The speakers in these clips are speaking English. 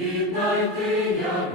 спокій віднайти, як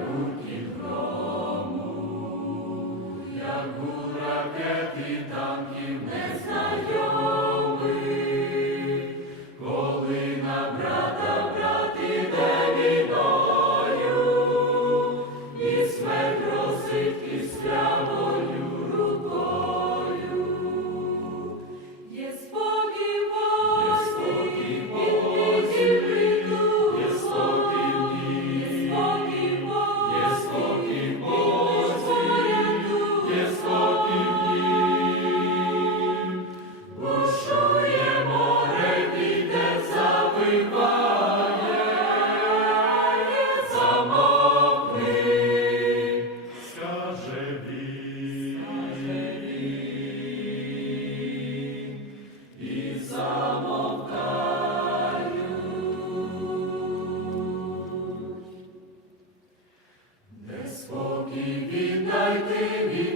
Spirit.